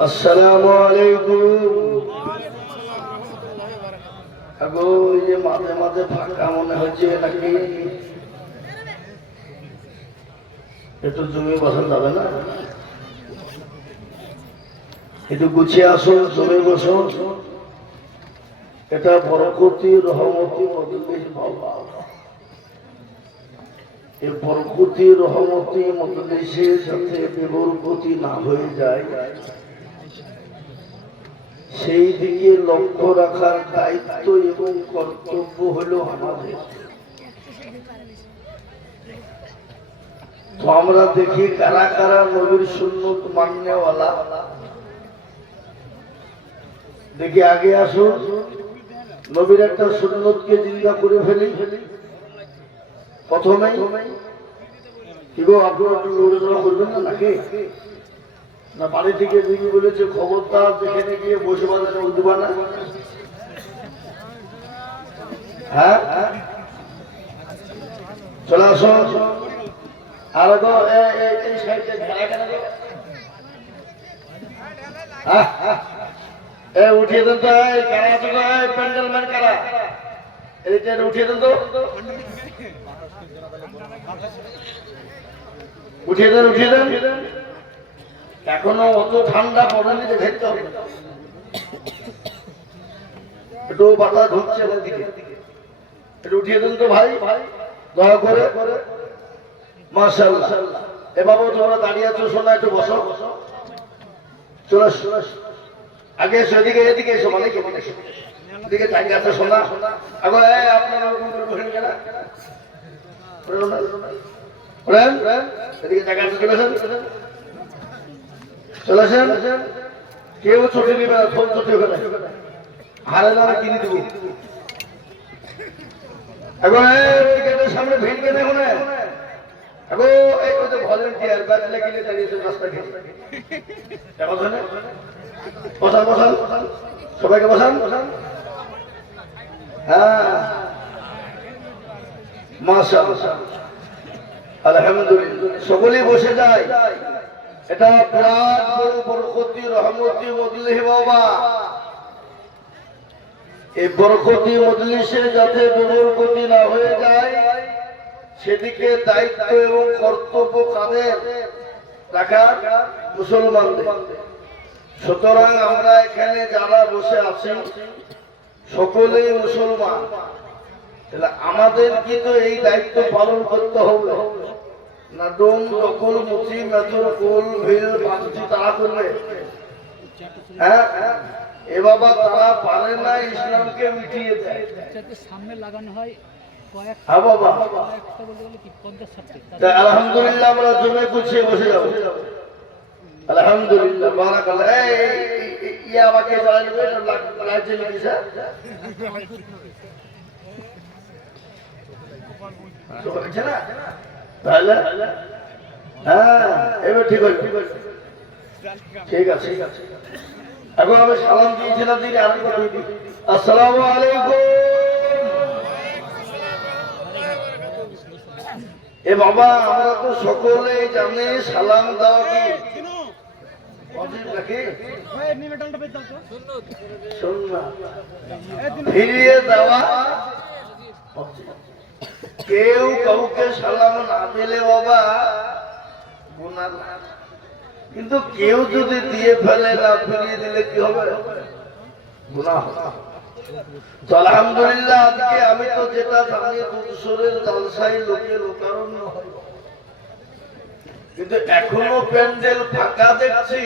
আসসালামু আলাইকুম। আগো এই যে মাঝে মাঝে ফাঁকা মনে হচ্ছে নাকি একটু জমি বসা যাবে না? একটু গুছিয়ে আসো, জমি বসো। এটা বরকতি রহমতি মজলিস বাবা। এই বরকতি রহমতি মজলিসে যাতে বেবরকতি না হয়ে যায় সেই দিকে লক্ষ্য রাখার দায়িত্ব এবং কর্তব্য হলো আমাদের। তো আমরা দেখি কারা কারা নবীর সুন্নত মাননেওয়ালা। দেখি আগে আসুন, নবীর একটা সুন্নতকে জিন্দা করে ফেলি প্রথমেই। কি গো, আপনারা একটু লড়াচড়া করবেন না নাকি? না বাড়ি থেকে দিদি বলেছে খবরদার যেখানে গিয়ে বসে বাজারে উঠবা না। হ্যাঁ, চলে আসো। আর এই সাইডে ঘেরা কেন? উঠিয়ে দেন তো, কারা আছে তো? প্যান্ডেল ম্যান কারা? এইটা উঠিয়ে দেন তো, উঠিয়ে দেন, উঠিয়ে দেন। এখনো অত ঠান্ডা পড়েনি যে ঘেরতে হবে, একটু বাতাস ঢুকছে ওদিকে, একটু উঠিয়ে দেন তো ভাই, দয়া করে। মাশাআল্লাহ। এ বাবু তোমরা দাঁড়িয়ে আছো, শোনা একটু বসো। চলে আগে এসো, এদিকে এদিকে এসো, মানে এদিকে দাঁড়িয়ে আছে শোনা। আগো আপনারা এদিকে জায়গা আছে, চলে আসেন। কেউ ছুটি নিবে না, ফোন ছুটি ওখানে হারে না কিনে দিব। এখন টিকেটের সামনে ভিড় কেন? এখন এই ভলেন্টিয়ার ব্যাচ লাগিয়ে দাঁড়িয়েছে রাস্তা ঘেরে। বসান বসান, সবাইকে বসান। হ্যাঁ, মাশাআল্লাহ, আলহামদুলিল্লাহ। সকলেই বসে যায়। এটা বিরাট বড় বরকতি রহমতি মজলিস বাবা। এই বরকতি মজলিসে যাতে বেবরকতি না হয়ে যায় সেদিকে দায়িত্ব এবং কর্তব্য কাদের? রাখার মুসলমানদের। সুতরাং আমরা এখানে যারা বসে আছি সকলেই মুসলমান। আমাদের কিন্তু এই দায়িত্ব পালন করতে হবে না। ডোম দখল মুচি মেথর কোল ভিল বাঁচি তারা করবে? হ্যাঁ, এ বাবা তারা পারে না, ইসলামকে মিটিয়ে দেয়। সামনে লাগানো হয়। হ্যাঁ বাবা, আলহামদুলিল্লাহ আমরা জমে গুছিয়ে বসে যাবো। আলহামদুলিল্লাহ, বারাকাল্লাহ। ইয়া আমাকে জানাবে লাইট জ্বলে দিয়েছে। তাহলে হ্যাঁ, এবার ঠিক আছে, ঠিক আছে, ঠিক আছে। এখন আমি সালাম দিয়েছিলাম, দিদি আমি আসসালামু আলাইকুম। এ বাবা, আমরা তো সকলেই জানি সালাম দেওয়া কি ফিরিয়ে দেওয়া। কেউ কাউকে সালাম না দিলে বাবা গুনাহ, কিন্তু কেউ যদি দিয়ে ফেলে না ফিরিয়ে দিলে কি হবে? গুনাহ। তো আলহামদুলিল্লাহ, আজকে আমি তো যেটা জানি দুশোরের জালসাই লোকে লোকারণ্য হয়, কিন্তু এখনো প্যান্ডেল ফাঁকা দেখছি।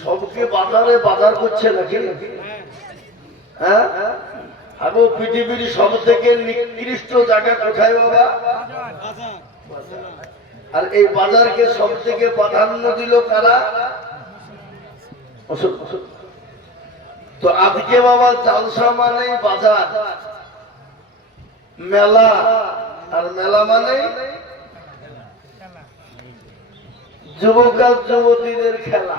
সবকে বাজারে বাজার করছে নাকি? হ্যাঁ, আগো পৃথিবীর সব থেকে নিকৃষ্ট জায়গা কোথায় বাবা? আর এই বাজারকে সব থেকে প্রাধান্য দিল কারা? তো আজকে বাবা জালসা মানে বাজার, মেলা, আর মেলা মানে যুবক আর যুবতীদের খেলা।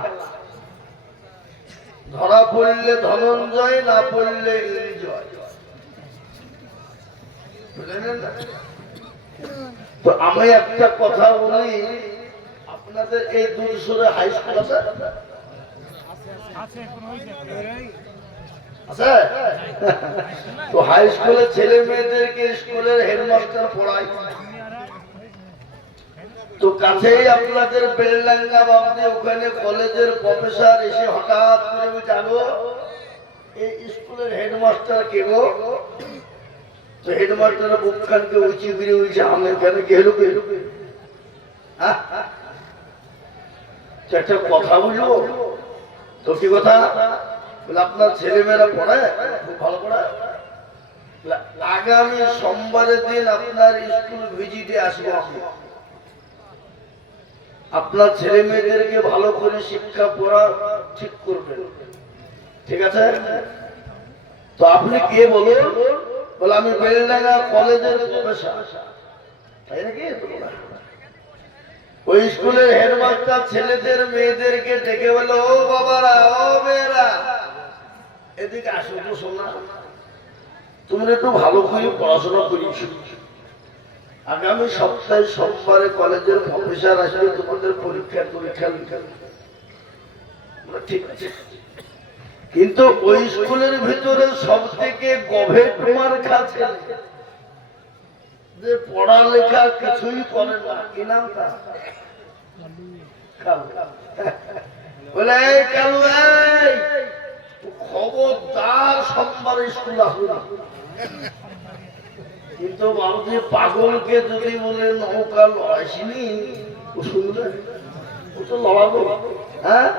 ধরা পড়লে ধনঞ্জয়, না পড়লে জয়। তো আমি একটা কথা বলি, আপনাদের এই দূরসুরে হাই স্কুল আছে? আছে তো হাই স্কুলের ছেলে মেয়েদেরকে স্কুলের হেডমাস্টার পড়ায় তো কাছেই আপনাদের বেলডাঙ্গা বাবদি ওখানে কলেজের প্রফেসর এসে হঠাৎ করে জানো এই স্কুলের হেডমাস্টার কে গো তো হেডমাস্টার বুকখানকে উঁচি ফিরে উঠছে আমি কেন কে হলো একটা কথা বুঝবো তো কি কথা বলে আপনার ছেলেমেয়েরা পড়ায় খুব ভালো পড়ায় আগামী সোমবারের দিন আপনার স্কুল ভিজিটে আসবো আপনার ছেলে মেয়েদেরকে ভালো করে শিক্ষা পড়া ঠিক করবেন ঠিক আছে তো আপনি কে বলুন বলে আমি বেলডাঙ্গা কলেজের প্রফেসর তাই নাকি ওই স্কুলের হেডমাস্টার ছেলেদের মেয়েদেরকে ডেকে বলে ও বাবারা ও মেয়েরা এদিকে আসো তো শোনা তুমি একটু ভালো করে পড়াশোনা করিস আগামী সপ্তাহে সোমবারে কলেজের প্রফেসর আসবে তোমাদের পরীক্ষা ঠিক আছে কিন্তু ওই স্কুলের ভিতরে সব থেকে গভীর মার্কা ছেলে যে পড়ালেখা কিছুই করে না কি নাম তার বলে কালু খবরদার সোমবারে স্কুল আসবে না কিন্তু বাবুজি পাগলকে যদি বলে নৌকা লড়াইছিনি ও শুনবে ও তো লড়াবো হ্যাঁ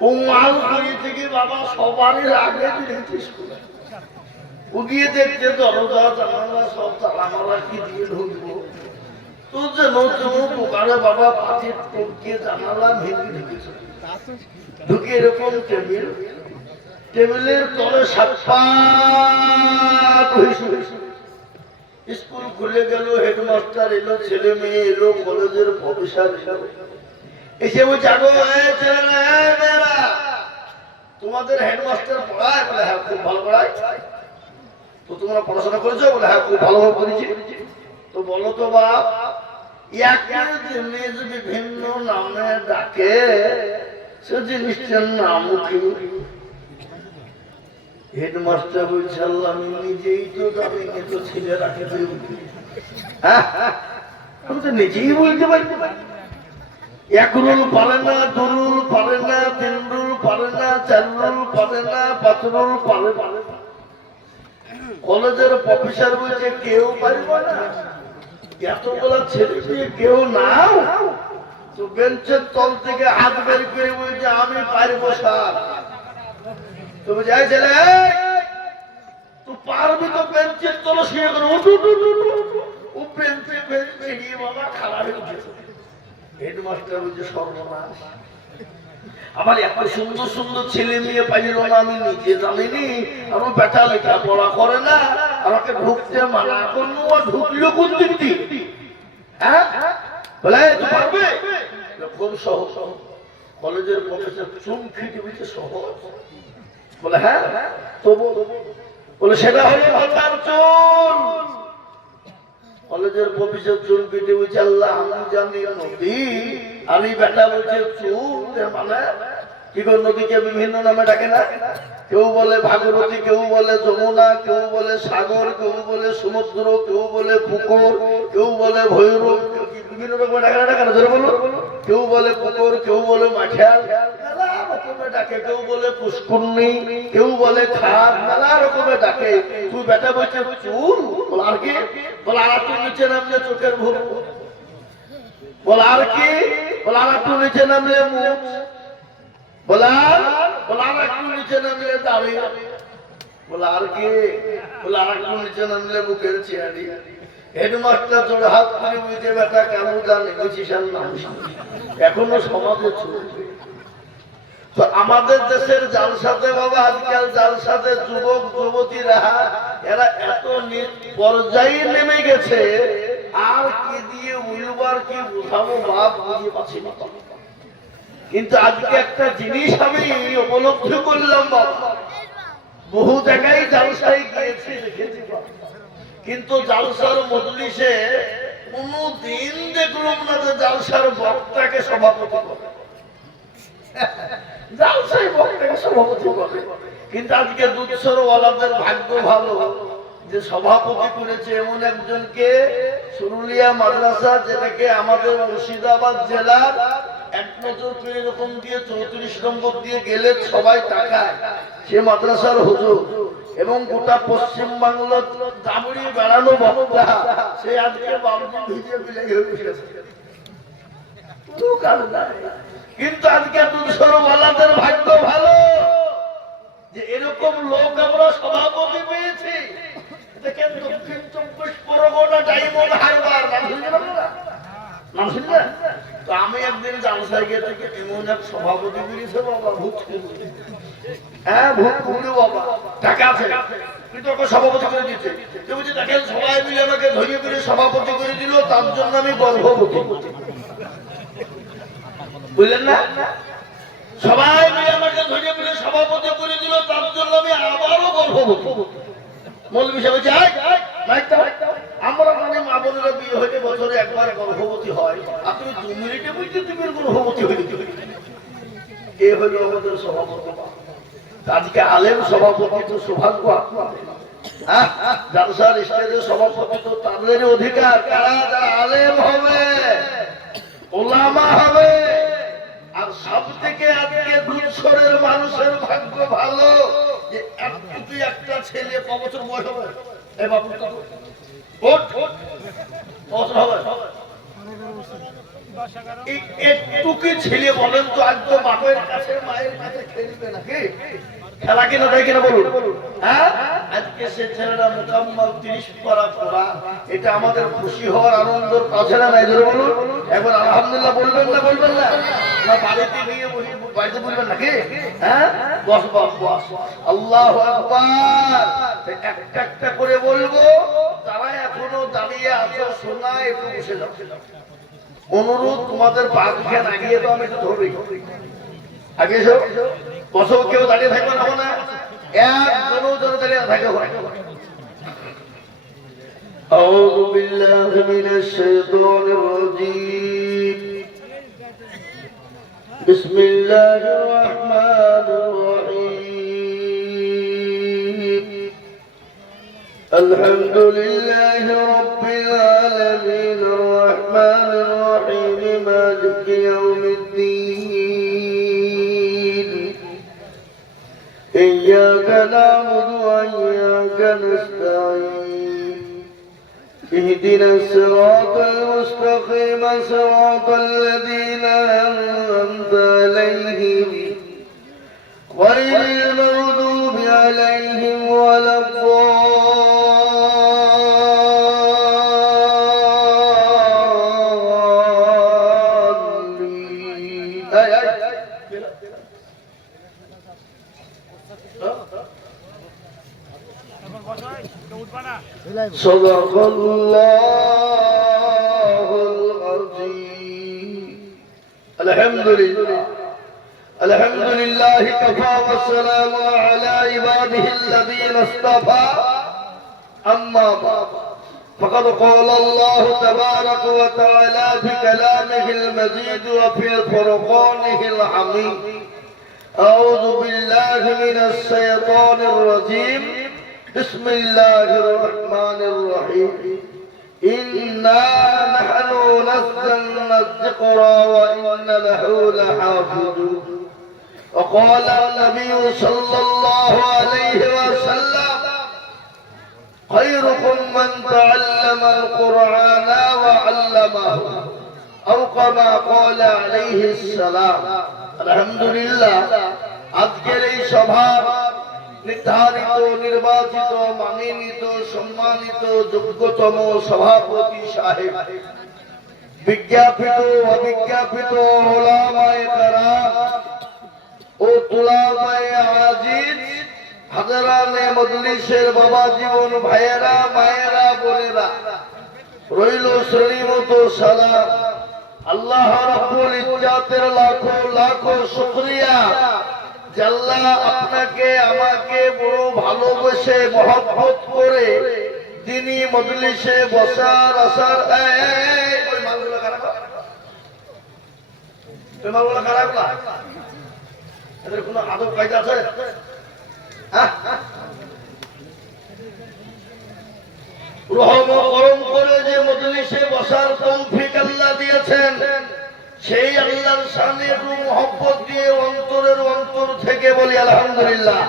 ও মাল করিয়ে থেকে বাবা সবারই আগে স্কুলে ও গিয়ে দেখছে দরজা জানালা সব তালামালা কি দিয়ে ঢুকবো তো যে নতুন দোকানে বাবা পাঠিয়ে টপকে জানালা ভেঙে ঢুকেছে ঢুকে এরকম টেবিলের তলে সাত স্কুল খুলে গেল হেডমাস্টার এলো ছেলে মেয়ে এলো কলেজের প্রফেসর এসে জাগো তোমাদের হেডমাস্টার পড়ায় বলে হ্যাঁ খুব ভালো পড়ায় তো তোমরা পড়াশোনা করেছো বলে হ্যাঁ খুব ভালোভাবে করেছি তো বলো তো বাপ জিনিস বিভিন্ন নামে ডাকে সে জিনিসটার নাম কি হেডমাস্টার বলছে আল্লাহ আমি নিজেই তো জানি কিন্তু ছেলে রাখে আমি তো নিজেই বলতে পারি এক রুল পারে না দু রুল পারে না তিন রুল পারে না চার রুল পারে না পাঁচ রুল পারে কলেজের প্রফেসর বলছে কেউ পারবো না এতগুলা ছেলে দিয়ে কেউ নাও তো বেঞ্চের তল থেকে হাত বের করে বলছে আমি পারবো স্যার তুমি যাই ছেলে তুই পারবি তো বেঞ্চের তল শুয়ে করে ও বেঞ্চে বেরিয়ে বাবা খারাপ হয়ে উঠেছে হেডমাস্টার বলছে সর্বনাশ আমার এত সুন্দর সুন্দর ছেলে মেয়ে পাইল না আমি নিজে জানিনি আমার বেটা লেখা পড়া করে না আমাকে ঢুকতে মানা করলো আর ঢুকলো কোন দিক দিয়ে হ্যাঁ বলে পারবে খুব সহজ কলেজের প্রফেসর চুমকি টিভিতে সহজ বলে হ্যাঁ তবু বলে সেটা হলো মাথার চুল কলেজের প্রফেসর চুল কেটে বলছে আল্লাহ আমি জানি নদী আমি বেটা বলছে চুল মানে কি করে নদীকে বিভিন্ন নামে ডাকে না কেউ বলে ভাগীরথী কেউ বলে যমুনা কেউ বলে সাগর কেউ বলে সমুদ্র কেউ বলে পুকুর কেউ বলে ভৈরব বিভিন্ন রকমের ডাকে না ডাকে না ধরে বলো কেউ বলে পুকুর কেউ বলে মাঠিয়াল ডাকে কেউ বলে পুষ্করণী কেউ বলে খাদ নানা রকমের ডাকে তুই বেটা বলছে চুল বল আর কি বল আর একটু নিচে নামলে চোখের ভুল বল আর কি বল আর একটু নিচে নামলে মুখ বলা বল আর একটু নিচে নামলে দাড়ি বল আর কি বল আর একটু নিচে নামলে মুখের চেয়ারি হেডমাস্টার জোর হাত করে বুঝে বেটা কেমন জানে বুঝিস নাম এখনো সমাজে চলছে তো আমাদের দেশের জালসাতে বাবা আজকাল জালসাতে যুবক যুবতীরা এরা এত পর্যায়ে নেমে গেছে আর কি দিয়ে উইলবার কি বোঝাবো বাপ বুঝিয়ে পাচ্ছি না কিন্তু আজকে একটা জিনিস আমি উপলব্ধি করলাম বাবা বহু জায়গায় জালসায় গিয়েছি দেখেছি কিন্তু জালসার মজলিসে কোনদিন দেখলাম না যে জালসার বক্তাকে সভাপতি করে জালসাই বক্তাকে সভাপতি করে। কিন্তু আজকে দুধসর ওয়ালাদের ভাগ্য ভালো যে সভাপতি করেছে এমন একজনকে, সুরুলিয়া মাদ্রাসা, যেটাকে আমাদের মুর্শিদাবাদ জেলার এক নজর পেয়ে এরকম দিয়ে 34 নম্বর দিয়ে গেলে সবাই টাকায়, সে মাদ্রাসার হুজুর এবং গোটা পশ্চিম বাংলার দাবড়িয়ে বেড়ানো বক্তা, সে আজকে বাবজি ভিজিয়ে বিলে গেছে। কিন্তু আজকে দুধসরওয়ালাদের ভাগ্য ভালো যে এরকম লোক আমরা সভাপতি পেয়েছি। দেখেন দক্ষিণ 24 পরগনা ডায়মন্ড হারবার নাম শুনলেন? তো আমি একদিন জালসায় গিয়ে থেকে এমন এক সভাপতি পেয়েছে বাবা, ভূত হ্যাঁ ভূত ঘুরে বাবা, টাকা আছে কিন্তু ওকে সভাপতি করে দিচ্ছে। দেখেন সবাই মিলে আমাকে ধরিয়ে করে সভাপতি করে দিল, তার জন্য আমি গর্ভবতী। বুঝলেন না? সবাই মিলে আমাকে ধরিয়ে করে সভাপতি করে দিল, তার জন্য আমি আবারও গর্ভবতী। মৌলভী সাহেব আমরা মানে মা বোনেরা বিয়ে হইলে বছরে একবার গর্ভবতী হয়, আপনি 2 মিনিটে বুঝতে তুমি গর্ভবতী হইলে এ হইল আমাদের সভাপতি। আজকে আলেম সভাপতি তো সৌভাগ্য আপনাদের। জালসার স্টেজে সভাপতি তো তাদের অধিকার। কারা? যারা আলেম হবে, ওলামা হবে। আর সব থেকে আজকে দুধসরের মানুষের ভাগ্য ভালো যে একটা ছেলে 5 বছর বয়স হবে। এই বাবু একটুকি ছেলে বলেন তো একদম বাপের কাছে মায়ের কাছে খেলবে নাকি? খেলা কিনা দেয় কিনা বলুন? হ্যাঁ, আজকে সে ছেলেরা মুকাম্মাল 30 পারা পড়া, এটা আমাদের খুশি হওয়ার আনন্দের কাছে না নাই? ধরে বলুন একবার আলহামদুলিল্লাহ বলবেন না? বলবেন না? না বাড়িতে গিয়ে বাড়িতে বলবেন নাকি? হ্যাঁ, বস বস বস, আল্লাহু আকবার। একটা একটা করে বলবো, যারা এখনো দাঁড়িয়ে আছো শোনা, একটু বসে যাও। অনুরোধ, তোমাদের পা খেয়ে লাগিয়ে তো আমি একটু ধরি আগে এসো বসো। কেউ দাঁড়িয়ে থাকবে না, না একজনও যেন দাঁড়িয়ে থাকে। أعوذ بالله من الشيطان الرجيم. بسم الله الرحمن الرحيم. الحمد لله رب العالمين الرحمن الرحيم مالك يوم الدين. إياك نعبد وإياك نستعين. اهدنا الصراط المستقيم صراط الذين أنعمت عليهم غير المغضوب عليهم ولا صدق الله العظيم. الحمد لله الحمد لله كفى والسلام على عباده الذين اصطفى. أما بعد فقد قال الله تبارك وتعالى في كلامه المجيد وفي الفرقانه الحميد. أعوذ بالله من الشيطان الرجيم. بسم الله الرحمن الرحيم. إنا نحن نزلنا الذكر وإنا له لحافظون. وقال النبي صلى الله عليه وسلم خيركم من تعلم القرآن وعلمه أو كما قال عليه السلام. الحمد لله আজকের এই সভার নির্ধারিত, নির্বাচিত, মানিত, সম্মানিত, যোগ্যতম সভাপতি সাহেব, বিজ্ঞাপিত অবিজ্ঞাপিত ওলামায়ে কেরাম ও তুলাবায়ে আজিজ, হাজারানে মজলিসের বাবা জীবন ভাইয়েরা, মায়েরা, বোনেরা, রইল শ্রেণীমত সালাম। আল্লাহ রাব্বুল ইজ্জাতের লাখো লাখো শুকরিয়া যে আল্লাহ আপনাকে আমাকে বড় ভালোবেসে মহব্বত করে তিনি মজলিসে বসার আসার এদের কোনো আদব কায়দা আছে? রহম করম করে যে মজলিসে বসার তৌফিক আল্লাহ দিয়েছেন, সেই আল্লাহর শানে একটু মহব্বত দিয়ে অন্তরের অন্তর থেকে বলি আলহামদুলিল্লাহ।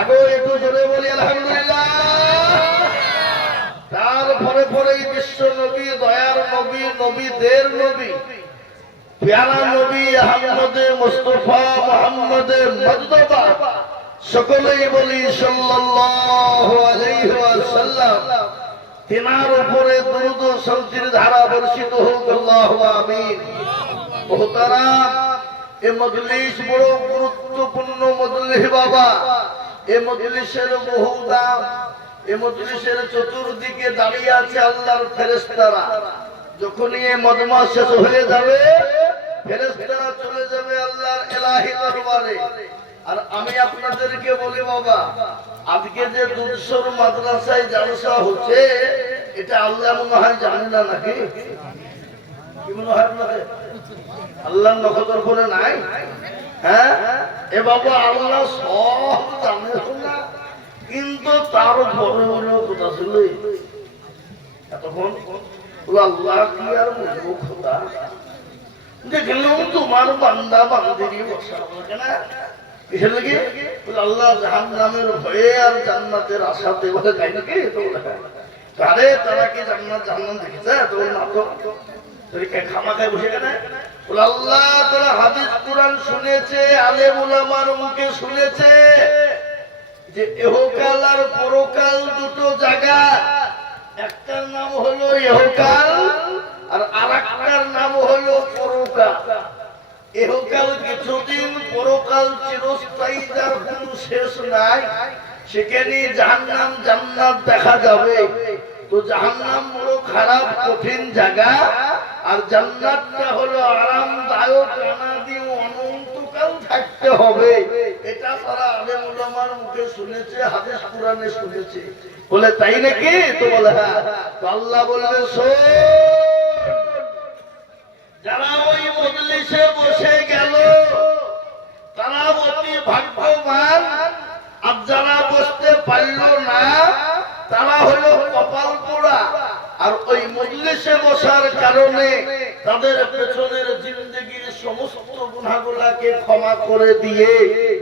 আগে একটু জোরে বলি আলহামদুলিল্লাহ। তারপরে পরেই বিশ্ব নবী, দয়ার নবী, নবীদের নবী, প্যারা নবী আহমদে মুস্তাফা মুহাম্মদে মুজতবা, সকলেই বলি সাল্লাল্লাহু আলাইহি ওয়াসাল্লাম। তিনার উপরে দরুদ ও শান্তির ধারা বর্ষিত হোক, আল্লাহুম্মা আমিন। মুহতারাম, এই মজলিস বড় গুরুত্বপূর্ণ মজলিস বাবা। এই মজলিসের বহু দাম। এই মজলিসের চতুর্দিকে দাঁড়িয়ে আছে আল্লাহর ফেরেশতারা। যখনই এই মজমা শেষ হয়ে যাবে, ফেরেশতারা চলে যাবে আল্লাহর ইলাহি দরবারে। আর আমি আপনাদেরকে বলি বাবা, আজকে যে দুধসর মাদ্রাসায় জালসা হচ্ছে, এটা আল্লাহ মনে হয় জানে না নাকি? কি মনে হয় আপনাদের? আল্লাহর নখদর করে নাই? হ্যাঁ, এ বাবা আল্লাহ সব জানে না, কিন্তু তার বড় বড় কথা ছিল এতক্ষণ আল্লাহ কি আর বলবো খোদা, দেখলেও তোমার বান্দা বান্দিরই বসা কেন? কিসের লাগে? আল্লাহ জাহান্নামের ভয়ে আর জান্নাতের আশাতে বলে তাই নাকি? তারে তারা কি জান্নাত জাহান্নাম দেখেছে? তোর না তো খামাখায় বসে কেন? আল্লাহ তারা হাদিস কুরআন শুনেছে, আলেম উলামার মুখে শুনেছে যে ইহকাল আর পরকাল দুটো জায়গা। একটার নাম হলো ইহকাল আর আরেকটার নাম হলো পরকাল। ইহকাল কিছুদিন, পরকাল চিরস্থায়ী, যার কোনো শেষ নাই। সেখানে জাহান্নাম জান্নাত দেখা যাবে। তো জাহান্নাম বড় খারাপ কঠিন জায়গা, আর জান্নাতটা হলো আরামদায়ক, অনাদি অনন্তকাল থাকতে হবে। এটা তারা আলেম উলামার মুখে শুনেছে, হাদিস কুরআনে শুনেছে। বলে তাই নাকি? তো বলে হ্যাঁ। তো আল্লাহ বলবে শোন, যারা ওই মজলিসে বসে গেল তারা অতি ভাগ্যবান, আর যারা বসতে পারল না তারা হলো কপাল পোড়া। আর ওই মজলিসে বসার কারণে তাদের পেছনের জিন্দেগির সমস্ত গুনাহগুলোকে ক্ষমা করে দিয়ে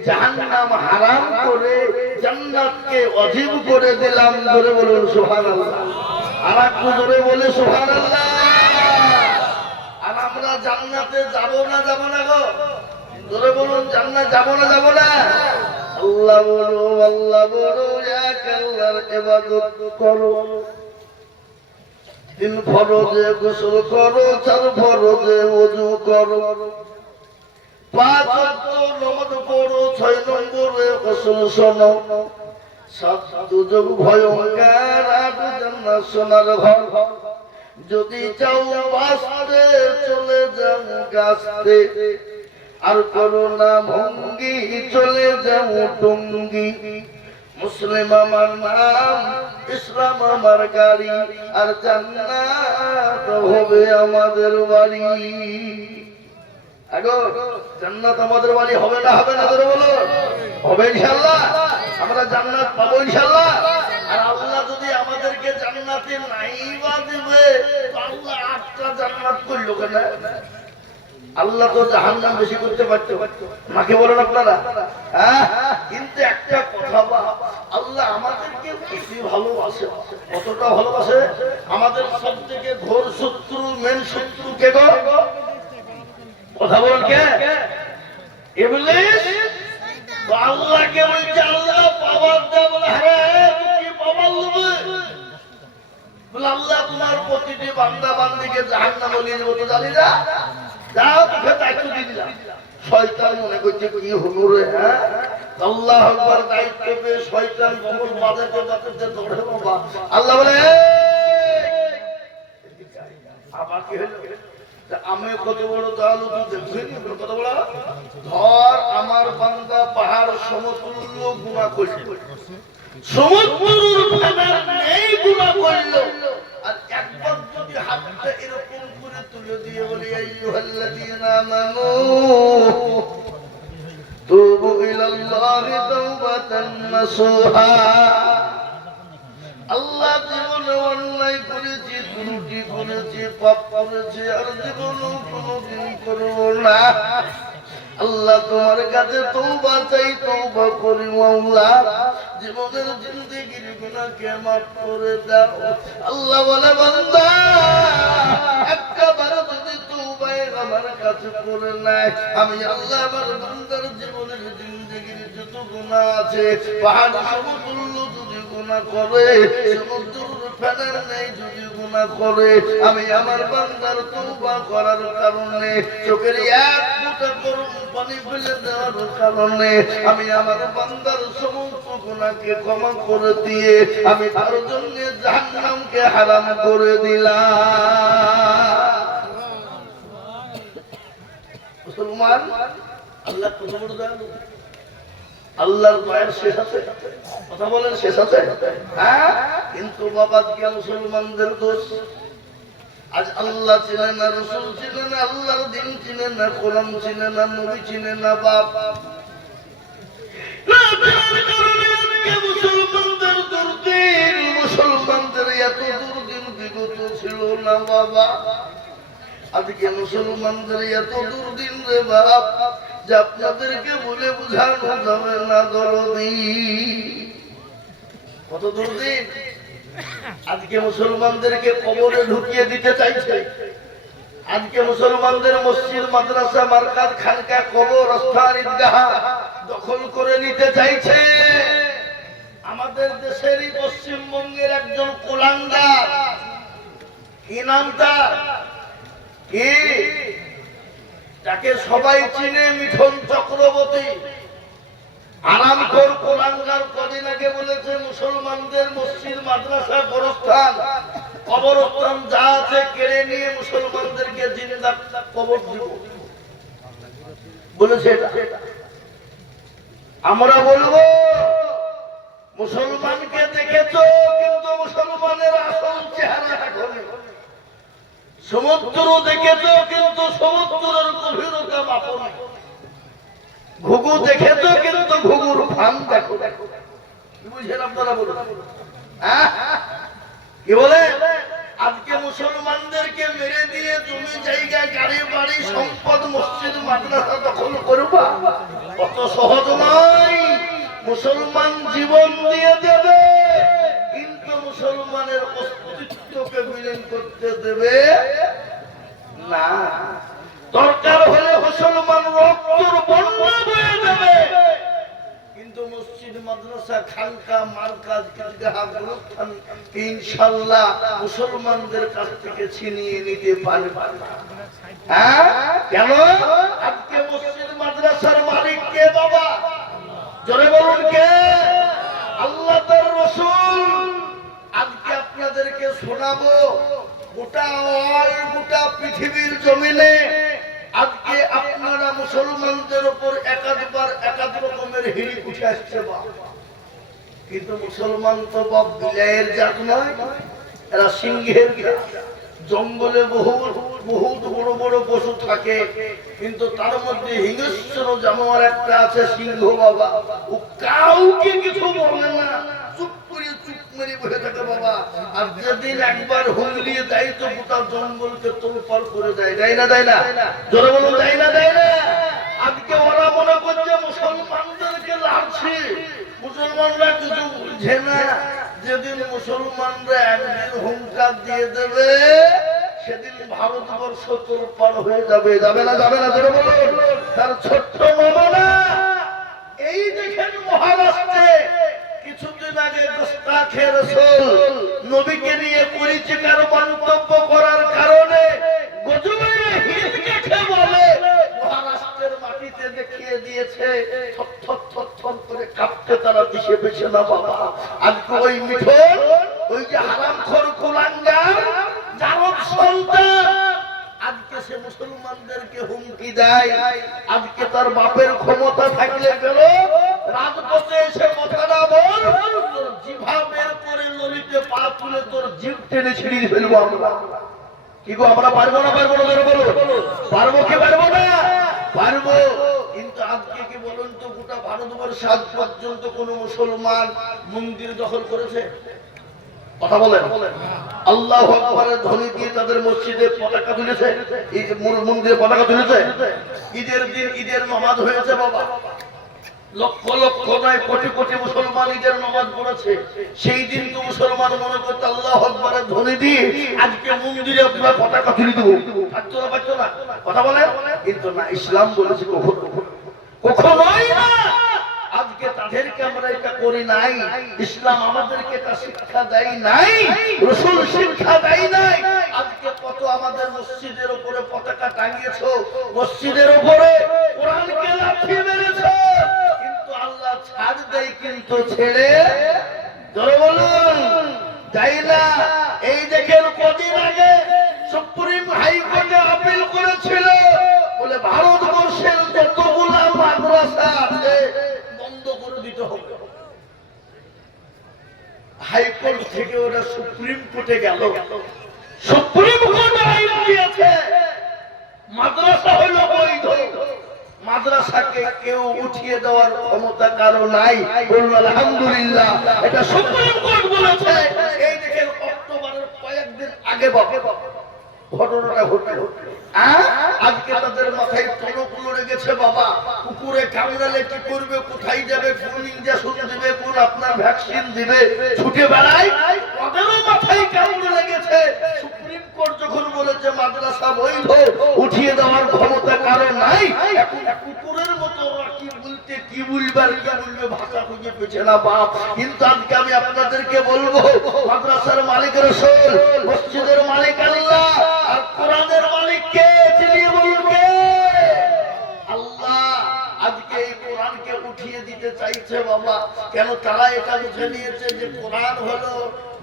জাহান্নাম হারাম করে জান্নাতকে ওয়াজিব করে দিলাম। জোরে বলুন সুবহানাল্লাহ। আর একটু জোরে বলে সুবহানাল্লাহ। আর আমরা জান্নাতে যাব না যাব না গো? জোরে বলুন, জান্নাত যাব না যাব না? আল্লাহ বলো, আল্লাহ বলো, এক আল্লাহর ইবাদত করো। 3 ফরজে গোসল করো, 4 ফরজে ওযু করো, 5 ওয়াক্ত নামাজ পড়ো, 6 নম্বরে গোসল শোনো, 7 দুজক ভয়ঙ্কর, 8 জান্নাত সোনার ঘর। যদি চাও বাঁচতে চলে যাও গাছতে, আর করো না ভঙ্গি চলে যাও টঙ্গি। মুসলিম আমার নাম, ইসলাম আমার গাড়ি, আর জান্নাত হবে আমাদের বাড়ি। আগো জান্নাত আমাদের বাড়ি হবে না হবে না? ধরে বলো হবে ইনশাআল্লাহ। আমরা জান্নাত পাবো ইনশাআল্লাহ। আর আল্লাহ যদি আমাদেরকে জান্নাতে নাই বা দিবে, আল্লাহ 8টা জান্নাত করলো কেন? আল্লাহ তো জাহান্নাম বেশি করতে পারতো, মাকে বলেন আপনারা? হ্যাঁ, কিন্তু একটা কথা বা আল্লাহ আমাদেরকে বেশি ভালোবাসে। কতটা ভালোবাসে? আমাদের সবথেকে ঘোর শত্রু, মেন শত্রু কে গো? কথা বলেন কে? ইবলিস। তো আল্লাহকে বলছে আল্লাহ পাওয়ার দে। বলে হ্যাঁ, কি পাওয়ার দেবে? বলে আল্লাহ তোমার প্রতিটি বান্দা বান্দিকে জাহান্নামে নিয়ে যাবো। তো জানি না, যাও তোকে দায়িত্ব দিয়ে দিলাম। শয়তান মনে করছে কি হলো রে? হ্যাঁ, আল্লাহ আকবার দায়িত্ব পেয়ে শয়তান কবর বাজাতে বাজাতে দৌড়ে বাবা। আল্লাহ বলে আবার কি হলো? আমি কত বড় দয়ালু তুই দেখবি? কত বড়? ধর আমার বান্দা পাহাড় সমতুল্য গুনাহ করল, সমুদ্রের ফেনার নেই গুনাহ করল, আর একবার যদি হাতটা এরকম করে তুলে দিয়ে বলি আইয়ুহাল্লাযীনা আমানু ইলাল্লাহি তাওবাতান নাসুহা। আল্লাহ জীবনে অন্যায় করেছি, ত্রুটি করেছি, পাপ করেছি, আর জীবনে কোনোদিন করবো না। আল্লাহ তোমার কাছে তওবা চাই, তওবা করি মাওলা, জীবনের জিন্দেগির গুনাহকে মাফ করে দাও। আল্লাহ বলে বান্দা একবার যদি তওবায় আমার কাছে করে নাই, আমি আল্লাহ আমার বান্দার জীবনের জিন্দেগির যত গুনাহ আছে পাহাড় সমতুল্য যদি গুনাহ করে, সমুদ্রের ফেনার নেই যদি গুনাহ করে, আমি আমার বান্দার তওবা করার কারণে, চোখের এক ফোঁটা গরম পানি ফেলে দেওয়ার কারণে আমি আমার বান্দার সমস্ত গুনাহকে ক্ষমা করে দিয়ে আমি তার জন্য জাহান্নামকে হারাম করে দিলাম। মুসলমান, আল্লাহ কত বড় দয়ালু। আল্লাহর দয়ার শেষ আছে? কথা বলেন শেষ আছে? হ্যাঁ, কিন্তু বাবা দিয়া মুসলমানদের দোষ। আজ আল্লাহ চিনে না, রাসূল চিনে না, আল্লাহর দ্বীন চিনে না, কোরআন চিনে না, নবী চিনে না। বাপ মুসলমানদের দুর্দিন, মুসলমানদের এত দুর্দিন বিগত ছিল না বাবা। আজকে মুসলমানদের এত দুর্দিন রে বাপ, যে আপনাদেরকে বলে বুঝানো যাবে না। দরদি কত দুর্দিন। আজকে মুসলমানদেরকে কবরে ঢুকিয়ে দিতে চাইছে। আজকে মুসলমানদের মসজিদ, মাদ্রাসা, মারকাজ, খানকা, কবর, স্থান, ঈদগাহ দখল করে নিতে চাইছে। আমাদের দেশেরই পশ্চিমবঙ্গের একজন কুলাঙ্গার, কি নামটা কি, যাকে সবাই চিনে, মিঠুন চক্রবর্তী, আরামখোর কুলাঙ্গার, কদিন আগে বলেছে মুসলমানদের মসজিদ, মাদ্রাসা, গোরস্থান, কবরস্থান যা আছে কেড়ে নিয়ে মুসলমানদেরকে জিন্দা কবর দিব বলেছে। আমরা বলবো মুসলমানকে দেখেছো, কিন্তু মুসলমানের আসল চেহারা এখন। সমুদ্র দেখেছো, কিন্তু সমুদ্রের গভীরতা মাপো না। ঘুঘু দেখেছো, কিন্তু ঘুঘুর ফান দেখো। কি বুঝেন আপনারা বলুন? কি বলে? আজকে মুসলমানদেরকে মেরে দিয়ে জমি জায়গা, গাড়ি বাড়ি, সম্পদ, মসজিদ, মাদ্রাসা দখল করবা, অত সহজ নয়। মুসলমান জীবন দিয়ে দেবে, কিন্তু মুসলমানের অস্তিত্বকে বিলীন করতে দেবে না। দরকার হলে মুসলমান রক্তর বন্যা বয়ে দেবে, কিন্তু মসজিদ, মাদ্রাসা, খানকা, মারকাজ, ঈদগাহ, গোরস্থান ইনশাআল্লাহ মুসলমানদের কাছ থেকে ছিনিয়ে নিতে পারবে না। হ্যাঁ, কেন? আজকে মসজিদ, মাদ্রাসার মালিক কে বাবা? জোরে বলুন কে? আল্লাহ তার রাসূল। আজকে আপনাদেরকে শোনাবো, গোটা গোটা পৃথিবীর জমিনে আজকে আপনারা মুসলমানদের উপর একাধিকবার একাধিক রকমের হিড়িক উঠে আসছে বাপ, কিন্তু মুসলমান তো বাপ বিলাইয়ের জাত নয়, এরা সিংহের জাত। জঙ্গলে বহুত বড় বড় পশু থাকে, কিন্তু তার মধ্যে হিংস্র জানোয়ার একটা আছে, সিংহ বাবা। ও কাউকে কিছু বলে না, চুপ করে চুপ মেরে বসে থাকে বাবা। আর যেদিন একবার হুমলিয়ে দেয় তো গোটা জঙ্গলকে তোলপাড় করে দেয়। দেয় না? দেয় না? জোরে বলুন, দেয় না? দেয় না? আজকে ওরা মনে করছে মুসলমানদেরকে লাড়ছে, মুসলমানরা কিছু বুঝে না। যেদিন মুসলমানরা একদিন হুঙ্কার দিয়ে দেবে, সেদিন ভারতবর্ষ তোলপাড় হয়ে যাবে। যাবে না? যাবে না? জোরে বলুন। তার ছোট্ট নমুনা এই দেখেন, মহারাষ্ট্রে কিছুদিন আগে গোস্তাখে রাসূল নবীকে নিয়ে পরিচিকার মন্তব্য করার কারণে গজবে হিন্দকে বলে মহারাষ্ট্রের মাটিতে দেখিয়ে দিয়েছে। থর করে কাঁপতে তারা দিশে পেছে না বাবা। আজকে ওই মিঠুন, ওই যে হারামখোর কুলাঙ্গার, জারদ সন্তান, আজকে সে মুসলমানদেরকে হুমকি দেয়। আজকে তার বাপের ক্ষমতা থাকলে গেল রাজপথে এসে কথাটা বল, তোর জিভা বের করে ললিতে পা তুলে তোর জিভ টেনে ছিঁড়িয়ে ফেলবো আমরা। কি গো, আমরা পারবো না? পারবো না? বলো, পারবো কি পারবো না? পারবো, কিন্তু আজকে কি বলুন তো গোটা ভারতবর্ষে আজ পর্যন্ত কোন মুসলমান মন্দির দখল করেছে? কথা বলেন। আল্লাহু আকবারের ধ্বনি দিয়ে তাদের মসজিদে পতাকা তুলেছে, মন্দিরে পতাকা তুলেছে। ঈদের দিন ঈদের নামাজ হয়েছে বাবা, লক্ষ লক্ষ নয় কোটি কোটি মুসলমান ঈদের নামাজ পড়েছে। সেই দিন তো মুসলমান মনে করতে আল্লাহু আকবারের ধ্বনি দিয়ে আজকে মন্দিরে আপনারা পতাকা তুলে দেবো, পারছো না পারছো না? কথা বলেন। কিন্তু না, ইসলাম বলেছে কখনোই না। আজকে তাদেরকে আমরা এটা করি নাই, ইসলাম আমাদেরকে এটা শিক্ষা দেয় নাই, রাসূল শিক্ষা দেয় নাই। আজকে কত আমাদের মসজিদের উপরে পতাকা টাঙিয়েছো, মসজিদের উপরে কোরআনকে লাথি মেরেছো, কিন্তু আল্লাহ ছাড় দেয় কিন্তু ছেড়ে ধরে বলুন যাই না। এই দেখেন কদিন আগে সুপ্রিম হাইকোর্টে আপিল করেছিল, বলে ভারতবর্ষের যতগুলা মাদ্রাসা আছে বন্ধ করে দিতে হবে। হাইকোর্ট থেকে ওরা সুপ্রিম কোর্টে গেল, সুপ্রিম কোর্ট আইন দিয়েছে মাদ্রাসা হলো বৈধ, মাদ্রাসাকে কেউ উঠিয়ে দেওয়ার ক্ষমতা কারো নাই। বলুন আলহামদুলিল্লাহ, এটা সুপ্রিম কোর্ট বলেছে। এই দেখেন অক্টোবরের কয়েকদিন আগে ঘটনাটা ঘটলো। আজকে তাদের মাথায় টনক লড়ে গেছে বাবা। কুকুরে কামড়ালে কি করবে, কোথায় যাবে, কোন ইনজেকশন দিবে, কোন আপনার ভ্যাকসিন দিবে, ছুটে বেড়ায়। তাদেরও মাথায় কামড় লেগেছে। সুপ্রিম কোর্ট যখন বলেছে মাদ্রাসা বৈধ, উঠিয়ে দেওয়ার ক্ষমতা কারণ নাই, এখন কুকুরের মতো কি বলতে কি বলবার কি বলবে ভাষা খুঁজে পেছে না বাপ। কিন্তু আজকে আমি আপনাদেরকে বলবো, মাদ্রাসার মালিক রাসূল, মসজিদের মালিক আল্লাহ, আর কোরআনের মালিক কে? চিনিয়ে বলবে আল্লাহ। আজকে এই কোরআনকে উঠিয়ে দিতে চাইছে বাবা। কেন? তারা এটা বুঝে নিয়েছে যে কোরআন হলো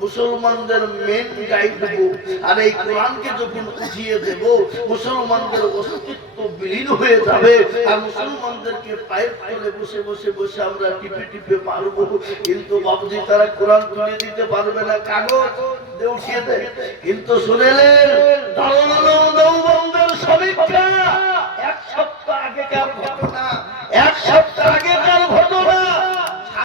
মুসলমানদের মেন গাইড বুক, আর এই কোরআনকে যখন উঠিয়ে দেব মুসলমানদের অস্তিত্ব বিলীন হয়ে যাবে, আর মুসলমানদেরকে পায়ের তলে বসে বসে বসে আমরা টিপে টিপে মারবো। কিন্তু বাবুজি তারা কোরআন তুলে দিতে পারবে না, কাগজ দিয়ে উঠিয়ে দেয়। কিন্তু শুনেলেন